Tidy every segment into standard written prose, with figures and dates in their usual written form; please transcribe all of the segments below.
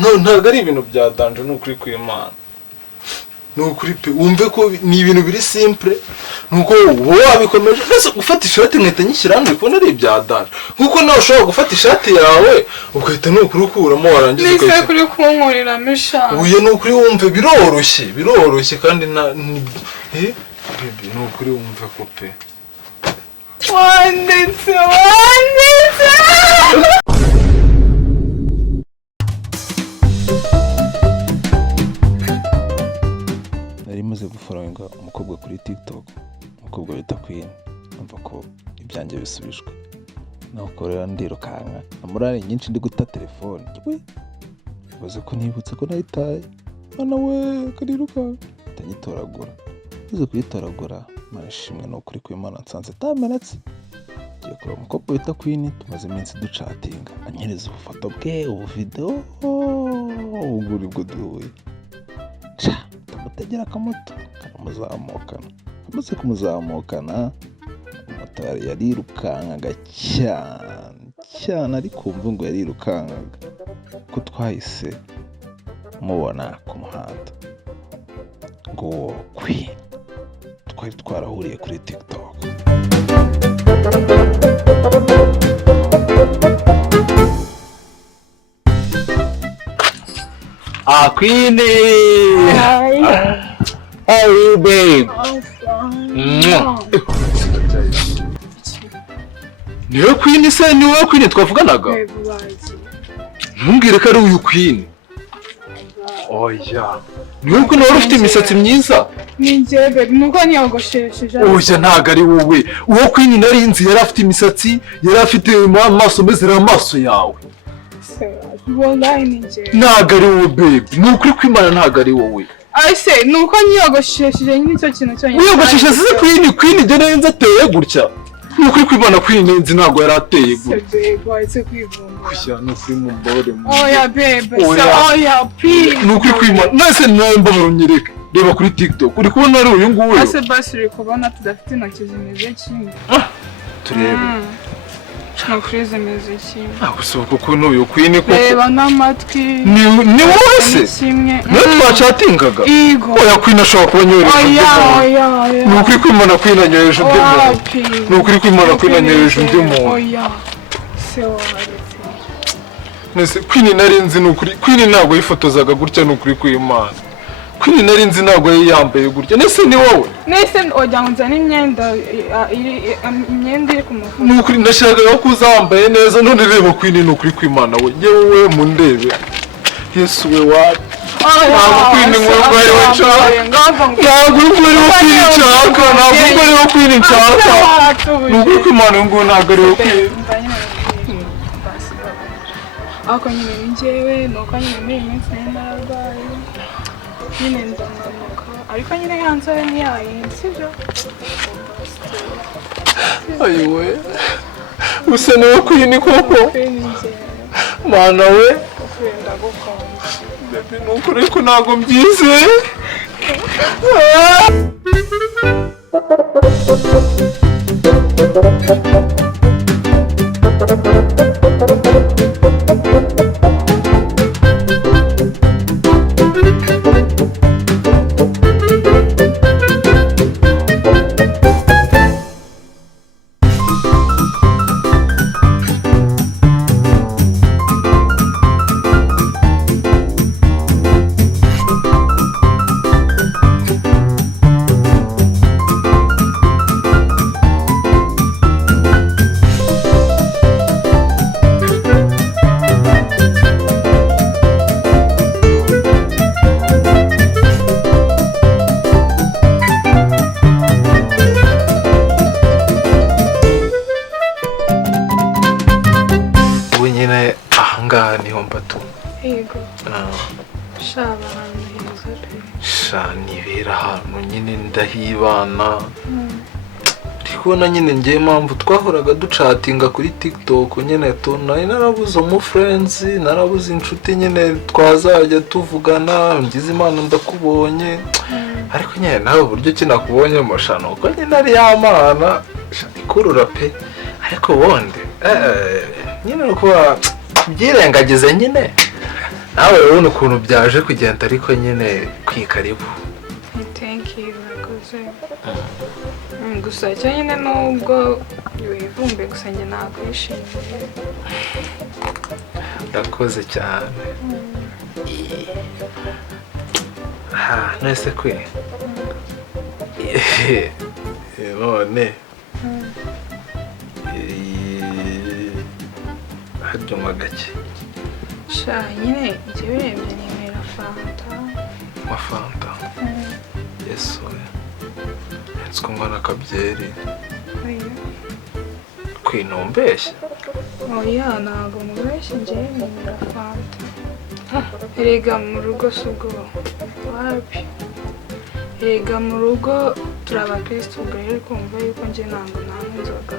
ntago ari ibintu byadanje n'ukuri kw'Imana. N'ukuri pe wumve ko ni ibintu biri simple nuko wowe wabikomeje bese gufata ishati nkahita nyishyira hano ikona ari ibyadanje nkuko nawe ushobora gufata ishati yawe ugahita n'ukuri ukuramo warangiza ukayishyira nise kuri kunkurira misha uye n'ukuri wumve biroroshye kandi n'ukuri wumve ko pe wanditse maze guforonga umukobwa kuri TikTok umukobwa bita Queen umva ko ibyanjye bisubishwe naho korera ndirukanka amurare nyinshi ndi guta telefone baze ko nibutse ko nayitaye mana we kariruka tanyitoragura uze kuyitoragura marashimwe no kuri kw'Imana nsanze tamenetse giye kora umukobwa bita Queen tumaze iminsi ducatinga anyereza ubufoto bwe ubu video uguri bwo duhuye mutegera akamoto karamuzamukana amaze kumuzamukana umutari yarirukankaga cyane ariko umva ngo yarirukankaga ko twahise mubona ku muhanda ngo Queen twari twarahuriye kuri TikTok Queen. Hey babe. Niwe Queen se niwe Queen twavuganaga? Ntumbwire ko ari uyu Queen. Oya. Niwe Queen wari ufite imisatsi myiza? Ni njye babe nuko niyogoshesheje. Oya ntago ari wowe. Uwo Queen nari nzi yari afite imisatsi, yari afite amaso meze amaso yawe. Wallahi ni njye. Ntago ari wowe babe. Nukuri kw'Imana ntago ari wowe. Ase nuko niyogoshesheje nicyo kintu cyo. Niyogoshesheje Queen je neza ateye gutya. Nukuri kw'Imana Queen nzi ntago yari ateye gutya. Babe wahise kwivumba. Kushya nukuri mu mbore mu. Oya babe. Oya please. Nukuri kw'Imana nase nambe barunyereka. Reba kuri TikTok uri kubona ari uyu nguyu. Ase basi uri kubona tudafite intoki zimeze kimwe. Turebe. Nukuri zimeze kimwe. Gusohoka ko n'uyu Queen koko. Reba n'amatwi. Ni wowe se? Niwe twacatingaga. Oya Queen ashobora kuba nyohereje. Oya. Nukuri kw'Imana Queen anyohereje undi muntu. Nukuri kw'Imana Queen anyohereje undi muntu. Oya. Se waretse. Nese Queen nari nzi nukuri. Queen ntabwo yifotozaga gutya nukuri kw'Imana. Queen nari nzi ntabwo yambaye gutya. Nese ni wowe? Nese ojya nzana imyenda iri ku mufuka. Nukuri ndashaka ko uzambaye neza none reba Queen nukuri kw'Imana we. Yewe mundebe. Yesu we wa. Queen ngo ari we nshaka. Ntabwo uri wo Queen nshaka. Ntabwo uri wo Queen nshaka. Nukuri kw'Imana ngo ntabwo ari wo Queen. Ako nyine njyewe nuko nyine muri iminsi n'arwaye. Nyine ndamanuka ariko nyine yansore ni yayindi sibyo. Ayiwe usa niwe Queen koko. Mana we ndagukunda. Bebe nukuri ko ntago mbyizeye. Ahangaha niho mbatu. Yego. Shaba ahantu heza pe. Sha nibera ahantu nyine ndahibana. Ndikubona nyine ngiye mpamvu twahoraga ducatinga kuri TikTok nyine tunaye narabuze mu friends narabuze inshuti nyine twazajya tuvugana ngize Imana ndakubonye. Ariko nyine nawe uburyo kinakubonye mushano uko nyine ari yamana ikurura pe. Ariko bonde nyine uko byirengagize nyine nawe urabona ukuntu byaje kugenda ariko nyine kwikaribu. thank you urakoze. Gusa cyo nyine nubwo wivumbe gusa njye nakwishimiye. Urakoze cyane. Nese kwe none haryomo gake sha nyine njye urebye nimera fanta. Amafanta yesu nsiko mbona akabyeri kwinombeshya. Oya ntabwo mubeshye njye nimera fanta. Erega mu rugo si ubwo wapi. Erega mu rugo turi abakristo ubwo rero kumva yuko njye ntabwo nanywa inzoga.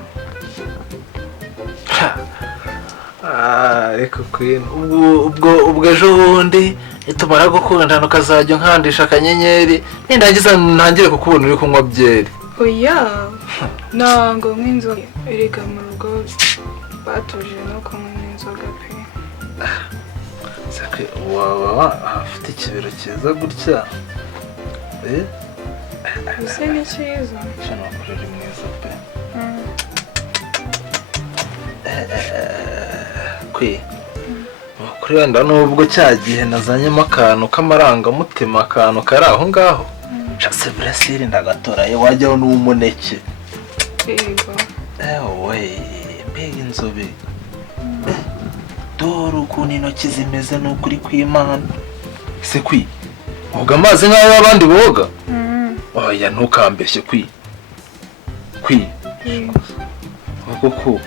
Ariko kwino ubwo ejo bundi nitumara gukundana ukazajya nkandisha akanyenyeri nindagiza ntangire kukubona uri kunywa byeri. Oya ntabwo nywa inzoga. Erega mu rugo batuje no kunywa inzoga pe. Sake waba afite ikibero cyiza gutya. Ese ni cyiza. Shano kuri mwiza pe. Kwi kuri wenda nubwo cyagihe nazanyemo akantu k'amarangamutima akantu kari aho ngaho shase Brazil ndagatoraye wajyaho n'umuneke. Yego we mbega inzobe. Dore ukuntu intoki zimeze n'ukuri kw'Imana. Se kwi woga amazi nk'ayo abandi boga. Oya ntukambeshye kwi kuko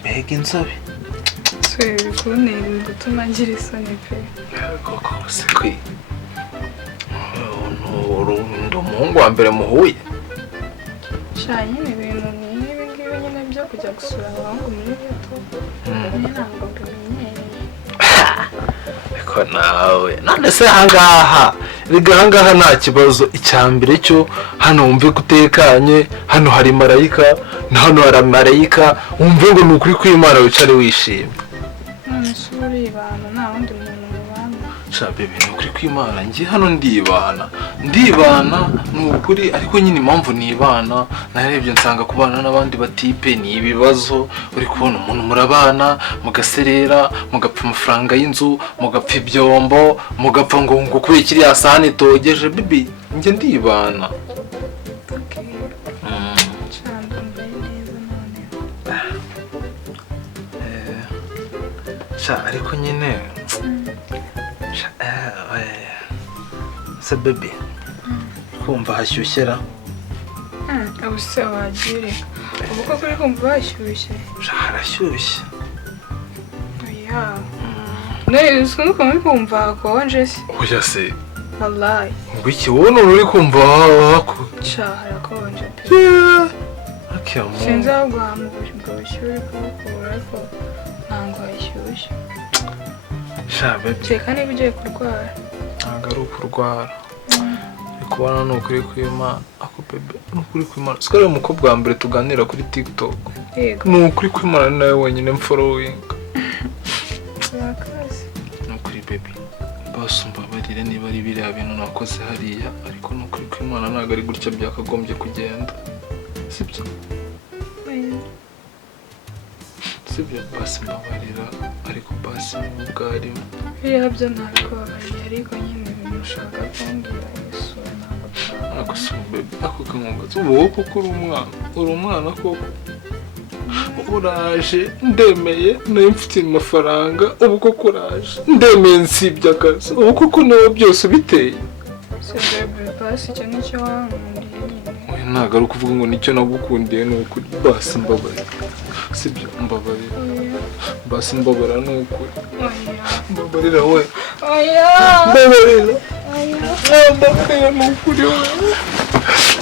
mbega inzobe. se bikuntera gutuma ngira isoni pe. Koko se kwi ndi umuhungu wa mbere muhuye. Sha nyine ibintu nk'ibi ngibi nyine byo kujya gusura abahungu muri geto nyine ntabwo bimenyereye. Ariko nawe none se ahangaha nta kibazo. Icyambere cyo hano wumve kutekanye, hano hari marayika na hano hari marayika, wumve ngo ni ukuri kw'Imana wicare wishimye. None se uribana nta wundi muntu mubana. Sha bebe ni ukuri kw'Imana njye hano ndibana ni ukuri, ariko nyine impamvu nibana narebye nsanga kubana n'abandi batipe ni ibibazo. uri kubona umuntu murabana mugaserera mugapfa amafaranga y'inzu mugapfa ibyombo mugapfa ngo kubera kiriya sahani togeje bibi njye ndibana. Sha ariko nyine se baby kumva hashyushyera. Ubuse wagira ubu koko uri kumva hashyushye. Harashyushye. Oya ne uzi ko uri kumva hakonje se. Oya se wallahi ngo iki wowe uri kumva sha harakonje pe. Akiyamu sinzi aho guhamuka ubushyuhe bw'ukura ariko ntabwo hashyushye. sha baby Reka niba ugiye kurwara. ntabwo ari ukurwara. Kubona ni ukuri kw'Imana. Ako bebe ni ukuri kw'Imana. Sikari umukobwa wa mbere tuganira kuri TikTok. Yego Ni ukuri kw'Imana nawe wenyine mfollowing. urakaze. Ni ukuri baby basi umbabarire niba ari biriya bintu nakoze hariya, ariko ni ukuri kw'Imana ntabwo ari gutya byakagombye kugenda. Sibyo basi mbabarira, ariko basi n'ubwarimo biriya byo ntabikubabariye ariko nyine ibintu ushaka kumbwira Yesu ntabwo byaba. ako si bebe ako kankombaza wowe koko uri umwana koko. Uraje ndemeye nayo mfite amafaranga ubu koko uraje ndemeye nsibye akazi ubu koko nawe byose biteye. Se bebe basi icyo nicyo wankundiye nyine. Ntabwo ari ukuvuga ngo nicyo nagukundiye ni ukuri. Basi mbabarira. Sibyo mbabarira. Basi mbabarira ni ukuri. Mbabarira we. Mbabarira. Mbabarira ni ukuri we.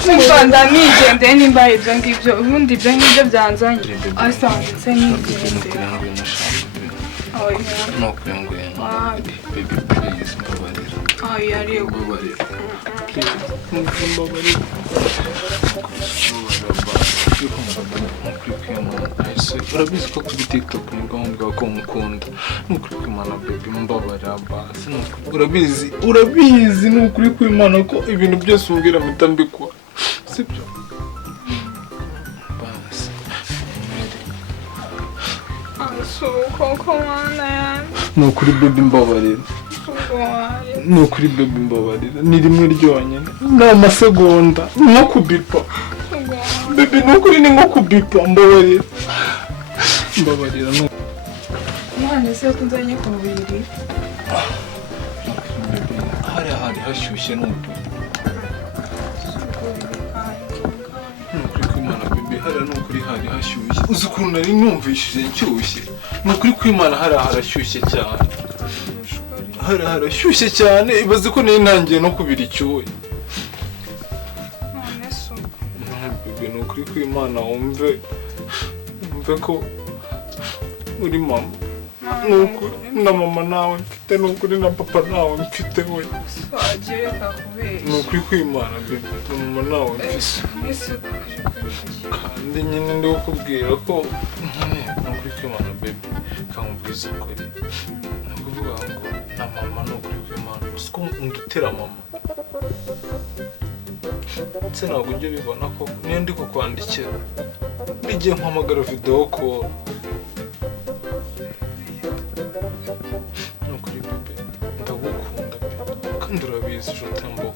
Simba ndanigendeye nimba ibyo ngibyo ubundi ibyo ngibyo byanzanye asanzwe se nigendeye. oya no kwengwena wapi baby please mbabarira oya ariyo mbabarira mbabarira urabizi ko kuri TikTok nibwo mvuga ko mukunda nukuri kw'Imana baby mbabarira basi urabizi nukuri kw'Imana ko ibintu byose umbwira mpita mbikora sibyo basi koko mwana yanjye nukuri baby mbabarira nukuri baby mbabarira ni rimwe ryonyine ni amasegonda nko kubipa baby nukuri ni nko kubipa mbabarira umwana ese ko nzanye ku mubiri hari hashyushye nukuri kw'Imana baby hari nukuri hari hashyushye uzi ukuntu nari numvishije nshyushye nukuri kw'Imana hari harashyushye cyane hari harashyushye cyane ibaze ko nari ntangiye no kubira icyuya baby nukuri kw'Imana wumve ko uri mama nukuri na mama nawe mfite nukuri na papa nawe mfite we nukuri kw'Imana baby na mama nawe mfite kandi nyine ndi kukubwira ko nyine nukuri kw'Imana baby kamubwiza ukuri ni ukuvuga ngo na mama nukuri kw'Imana gusa ko undutira mama ndetse ntabwo ujya ubibona ko niyo ndi kukwandikira n'igihe mpamagara video call nukuri baby ndagukunda kandi urabizi jotembo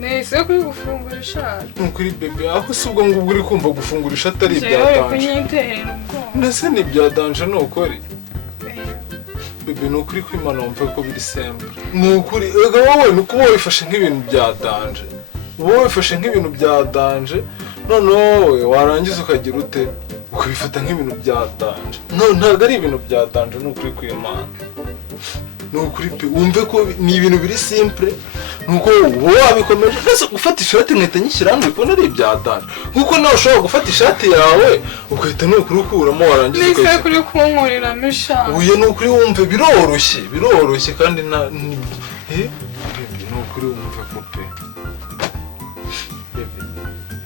nese kuri gufungura ishati nukuri baby aho si ubwo ngubwo uri kumva gufungura ishati ari ibya danje ndetse ni ibya danje nukuri baby nukuri kw'Imana wumva ko biri simple nukuri ega wowe nuko wifashe nk'ibintu bya danje none wowe warangiza ukagira ute ukabifata nk'ibintu bya danje ntabwo ari ibintu bya danje nukuri kw'Imana nukuri pe wumve ko ni ibintu biri simple nuko wowe wabikomeje mbese gufata ishati nkahita nyishyira hano ubona ari ibya danje nkuko nawe ushobora gufata ishati yawe ugahita nukuri ukuramo warangiza ukayishyira nise kuri kunkuriramo ishati uye nukuri wumve biroroshye kandi nukuri wumve ko pe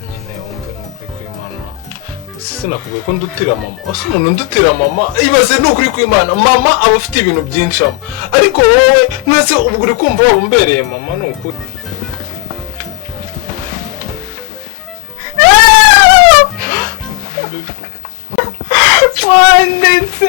nyine wumve nukuri kw'Imana sinakubwiye ko ndutira mama ase umuntu ndutira mama ibaze nukuri kw'Imana mama aba afite ibintu byinshi ama ariko wowe mwese ubwo uri kumva waba umbereye mama nukuri wanditse